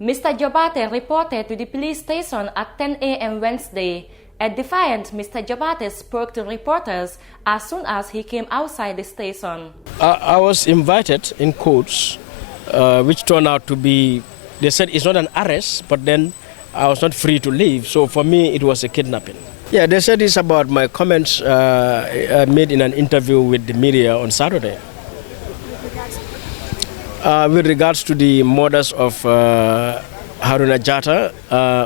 Mr. Jobarteh reported to the police station at 10 a.m. Wednesday. At Defiant, Mr. Jobarteh spoke to reporters as soon as he came outside the station. I was invited in courts, which turned out to be, they said it's not an arrest, but then I was not free to leave. So for me, it was a kidnapping. Yeah, they said it's about my comments made in an interview with the media on Saturday. With regards to the murders of Haruna Jatta,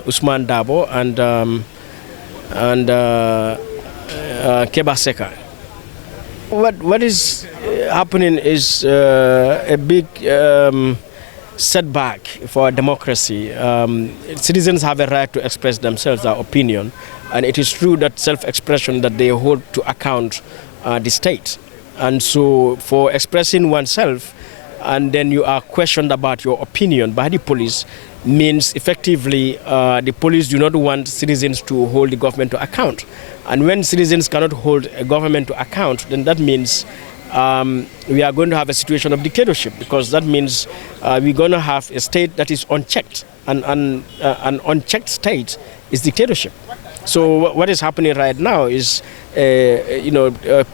Usman Dabo, and Keba Seka. What is happening is a big setback for democracy. Citizens have a right to express themselves, their opinion, and it is true that self-expression that they hold to account the state. And so for expressing oneself, and then you are questioned about your opinion by the police, means effectively the police do not want citizens to hold the government to account. And when citizens cannot hold a government to account, then that means we are going to have a situation of dictatorship, because that means we're going to have a state that is unchecked, and an unchecked state is dictatorship. So what is happening right now is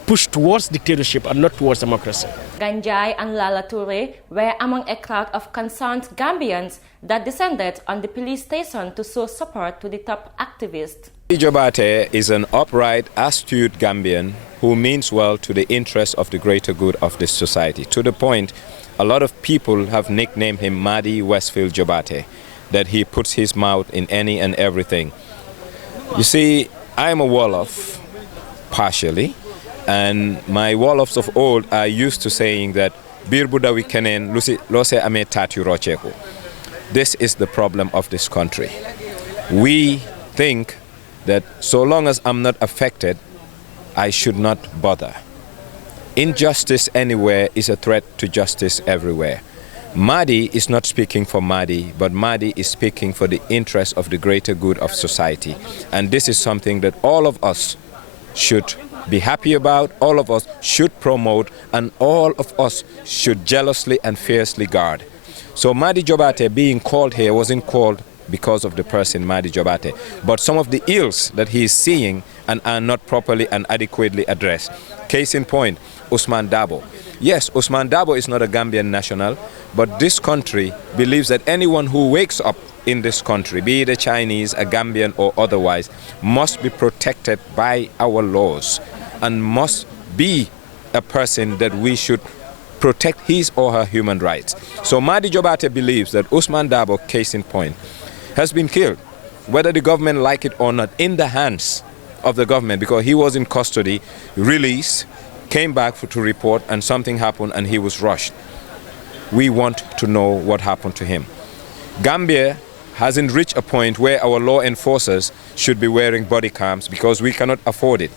push towards dictatorship and not towards democracy. Ganjai and Lala Toure were among a crowd of concerned Gambians that descended on the police station to show support to the top activist. Madi Jobarteh is an upright, astute Gambian who means well to the interests of the greater good of this society. To the point, a lot of people have nicknamed him Madi Westfield Jobarteh, that he puts his mouth in any and everything. You see, I am a Wolof, partially, and my Wolofs of old are used to saying that Bir Budawi Kenen Lose Ame Tatu Rocheku. This is the problem of this country. We think that so long as I'm not affected, I should not bother. Injustice anywhere is a threat to justice everywhere. Madi is not speaking for Madi, but Madi is speaking for the interests of the greater good of society. And this is something that all of us should be happy about, all of us should promote, and all of us should jealously and fiercely guard. So Madi Jobarteh being called here wasn't called because of the person Madi Jobarteh, but some of the ills that he is seeing and are not properly and adequately addressed. Case in point, Usman Dabo. Yes, Usman Dabo is not a Gambian national, but this country believes that anyone who wakes up in this country, be it a Chinese, a Gambian or otherwise, must be protected by our laws and must be a person that we should protect his or her human rights. So Madi Jobarteh believes that Usman Dabo, case in point, has been killed, whether the government like it or not, in the hands of the government, because he was in custody, released, came back to report, and something happened and he was rushed. We want to know what happened to him. Gambia hasn't reached a point where our law enforcers should be wearing body cams because we cannot afford it.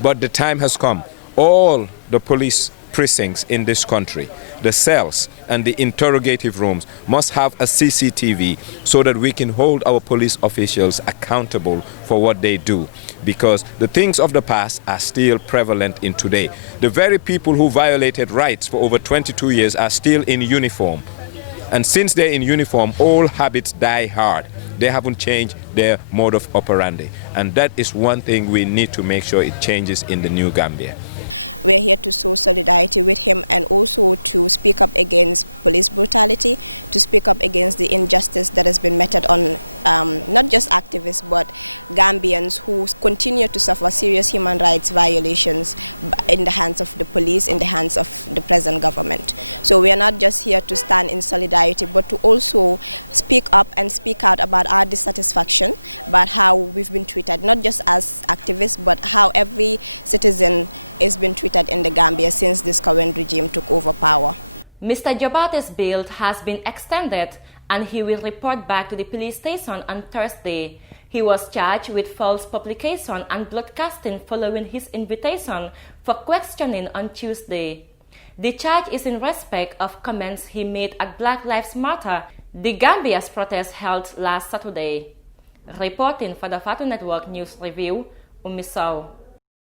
But the time has come. All the police precincts in this country, the cells and the interrogative rooms must have a CCTV so that we can hold our police officials accountable for what they do, because the things of the past are still prevalent in today. The very people who violated rights for over 22 years are still in uniform. And since they're in uniform, all habits die hard. They haven't changed their mode of operandi. And that is one thing we need to make sure it changes in the new Gambia. Mr. Jobarteh's bail has been extended and he will report back to the police station on Thursday. He was charged with false publication and broadcasting following his invitation for questioning on Tuesday. The charge is in respect of comments he made at Black Lives Matter, the Gambia's protest held last Saturday. Reporting for the Fatu Network News Review, Umisau.